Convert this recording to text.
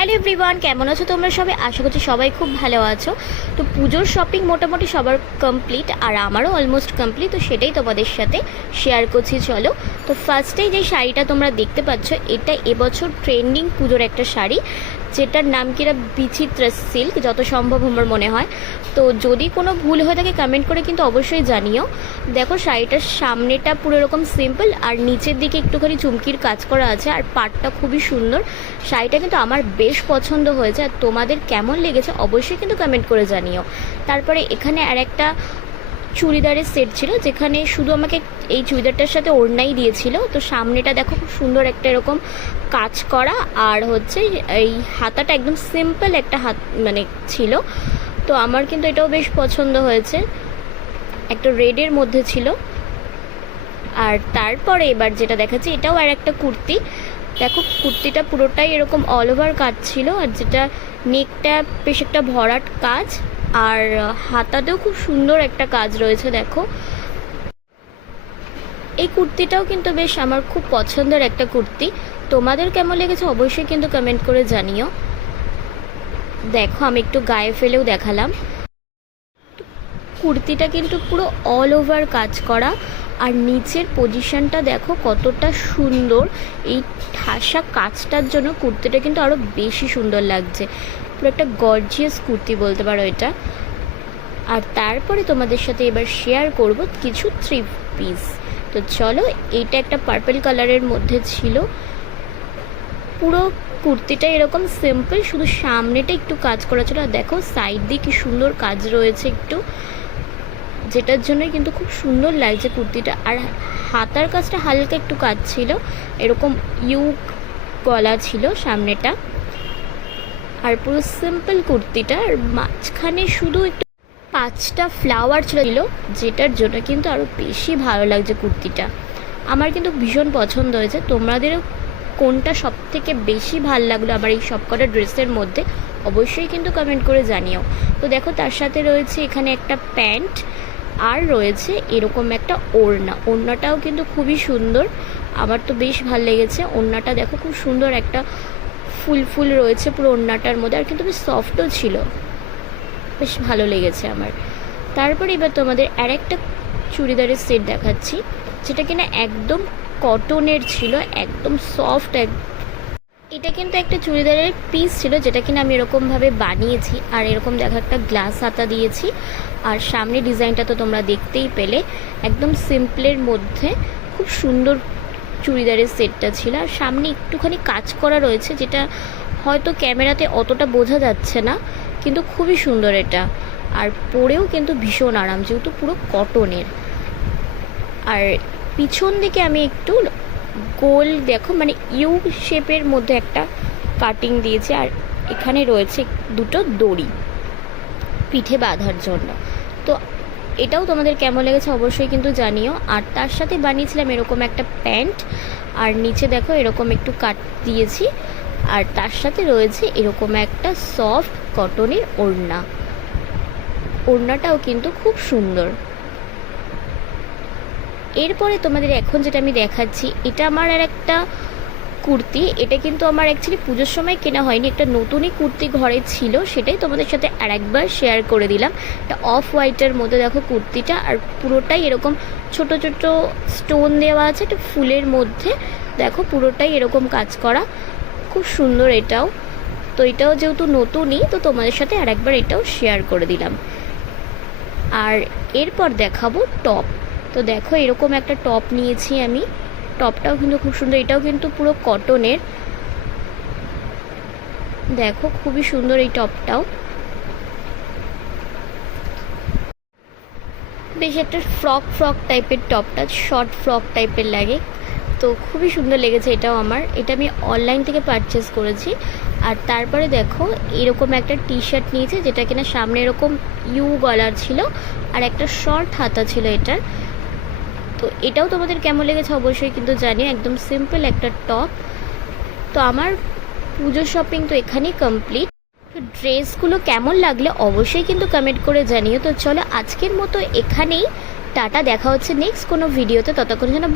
Hello everyone, কেমন আছো তোমরা সবাই? আশা করছি সবাই খুব ভালো আছো। তো পুজোর শপিং মোটামুটি সবার কমপ্লিট, আর আমারও অলমোস্ট কমপ্লিট। তো সেটাই তোমাদের সাথে শেয়ার করছি, চলো। তো ফার্স্টেই যে শাড়িটা তোমরা দেখতে পাচ্ছ, এটা এবছর ট্রেন্ডিং পুজোর একটা শাড়ি, যেটার নাম কিনা বিচিত্রা সিল্ক, যত সম্ভব আমার মনে হয়। তো যদি কোনো ভুল হয়ে থাকে কমেন্ট করে কিন্তু অবশ্যই জানিও। দেখো শাড়িটার সামনেটা পুরো এরকম সিম্পল, আর নিচের দিকে একটুখানি চুমকির কাজ করা আছে, আর পাটটা খুবই সুন্দর। শাড়িটা কিন্তু আমার বেশ পছন্দ হয়েছে, আর তোমাদের কেমন লেগেছে অবশ্যই কিন্তু কমেন্ট করে জানিও। তারপরে এখানে আর একটা চুড়িদারের সেট ছিল, যেখানে শুধু আমাকে এই চুড়িদারটার সাথে ওড়নাই দিয়েছিল। তো সামনেটা দেখো খুব সুন্দর একটা এরকম কাজ করা, আর হচ্ছে এই হাতাটা একদম সিম্পল একটা হাত মানে ছিল। তো আমার কিন্তু এটাও বেশ পছন্দ হয়েছে, একটা রেডের মধ্যে ছিল। আর তারপরে এবার যেটা দেখাচ্ছি, এটাও আর একটা কুর্তি। দেখো কুর্তিটা পুরোটাই এরকম অল ওভার কাজ ছিল, আর যেটা নেকটা বেশ একটা ভরাট কাজ, আর হাতাতেও খুব সুন্দর একটা কাজ রয়েছে। দেখো এই কুর্তিটাও কিন্তু বেশ আমার খুব পছন্দের একটা কুর্তি। তোমাদের কেমন লেগেছে অবশ্যই কিন্তু কমেন্ট করে জানিও। দেখো আমি একটু গায়ে ফেলেও দেখালাম। কুর্তিটা কিন্তু পুরো অল ওভার কাজ করা, আর নিচের পজিশনটা দেখো কতটা সুন্দর। এই ঠাসা কাজটার জন্য কুর্তিটা কিন্তু আরও বেশি সুন্দর লাগছে, পুরো একটা গর্জিয়াস কুর্তি বলতে পারো এটা। আর তারপরে তোমাদের সাথে এবার শেয়ার করব কিছু থ্রি পিস। তো চলো, এইটা একটা পার্পল কালারের মধ্যে ছিল। পুরো কুর্তিটা এরকম সিম্পল, শুধু সামনেটা একটু কাজ করা ছিল, আর দেখো সাইড দিয়ে কি সুন্দর কাজ রয়েছে একটু, যেটার জন্য কিন্তু খুব সুন্দর লাগছে কুর্তিটা। আর হাতার কাজটা হালকা একটু কাজ ছিল, এরকম ইউ গলা ছিল সামনেটা, আর পুরো সিম্পল কুর্তিটা। আর মাঝখানে শুধু একটু 5টা ফ্লাওয়ার ছিল, যেটার জন্য কিন্তু আরও বেশি ভালো লাগছে কুর্তিটা। আমার কিন্তু ভীষণ পছন্দ হয়েছে। তোমাদেরও কোনটা সব থেকে বেশি ভালো লাগলো আমার এই সবকটা ড্রেসের মধ্যে অবশ্যই কিন্তু কমেন্ট করে জানিও। তো দেখো তার সাথে রয়েছে এখানে একটা প্যান্ট, আর রয়েছে এরকম একটা ওড়নাটাও কিন্তু খুবই সুন্দর, আমার তো বেশ ভালো লেগেছে। ওড়নাটা দেখো খুব সুন্দর একটা ফুল ফুল রয়েছে পুরো ওড়নাটার মধ্যে, আর কিন্তু বেশ সফটও ছিল, বেশ ভালো লেগেছে আমার। তারপরে এবার তোমাদের আরেকটা চুড়িদারের সেট দেখাচ্ছি, যেটা কিনা একদম কটনের ছিল, একদম সফট। এটা কিন্তু একটা চুড়িদারের পিস ছিল, যেটা কিনা আমি এরকমভাবে বানিয়েছি, আর এরকম দেখো একটা গ্লাস হাতা দিয়েছি। আর সামনে ডিজাইনটা তো তোমরা দেখতেই পেলে, একদম সিম্পলের মধ্যে খুব সুন্দর চুড়িদারের সেটটা ছিল। আর সামনে একটুখানি কাজ করা রয়েছে, যেটা হয়তো ক্যামেরাতে অতটা বোঝা যাচ্ছে না, কিন্তু খুবই সুন্দর এটা। আর পরেও কিন্তু ভীষণ আরাম, যেহেতু পুরো কটনের। আর পিছন দিকে আমি একটু গোল দেখো মানে ইউ শেপের মধ্যে একটা কাটিং দিয়েছে, আর এখানে রয়েছে দুটো দড়ি পিঠে বাঁধার জন্য। তো এটাও তোমাদের কেমন লেগেছে অবশ্যই কিন্তু জানিও। আর তার সাথে বানিয়েছিলাম এরকম একটা প্যান্ট, আর নিচে দেখো এরকম একটু কাট দিয়েছি, আর তার সাথে রয়েছে এরকম একটা সফট কটনের ওড়নাটাও কিন্তু খুব সুন্দর। এরপরে তোমাদের এখন যেটা আমি দেখাচ্ছি, এটা আমার আর একটা কুর্তি। এটা কিন্তু আমার অ্যাকচুয়ালি পুজোর সময় কেনা হয়নি, একটা নতুনই কুর্তি ঘরে ছিল, সেটাই তোমাদের সাথে আর একবার শেয়ার করে দিলাম। এটা অফ হোয়াইটের মধ্যে দেখো কুর্তিটা, আর পুরোটাই এরকম ছোট ছোট স্টোন দেওয়া আছে, একটা ফুলের মধ্যে দেখো পুরোটাই এরকম কাজ করা, খুব সুন্দর এটাও। তো এটাও যেহেতু নতুনই, তো তোমাদের সাথে আর একবার এটাও শেয়ার করে দিলাম। আর এরপর দেখাবো টপ। তো দেখো এরকম একটা টপ নিয়েছি আমি, টপটাও কিন্তু খুব সুন্দর, এটাও কিন্তু পুরো কটনের। দেখো খুবই সুন্দর এই টপটাও, বেশ একটা ফ্রক টাইপের টপটা, শর্ট ফ্রক টাইপের লাগে। তো খুবই সুন্দর লেগেছে এটাও আমার, এটা আমি অনলাইন থেকে পারচেস করেছি। আর তারপরে দেখো এরকম একটা টি শার্ট নিয়েছি, যেটা কিনা সামনে এরকম ইউ গলার ছিল, আর একটা শর্ট হাতা ছিল এটার। তো এটাও তোমাদের কেমন লেগেছে অবশ্যই কিন্তু জানিও, একদম সিম্পল একটা টপ। তো আমার পুজোর শপিং তো এখানেই কমপ্লিট। তো ড্রেসগুলো কেমন লাগলে অবশ্যই কিন্তু কমেন্ট করে জানিও। তো চলো আজকের মতো এখানেই টাটা, দেখা হচ্ছে নেক্সট কোনো ভিডিওতে, ততক্ষণ যেন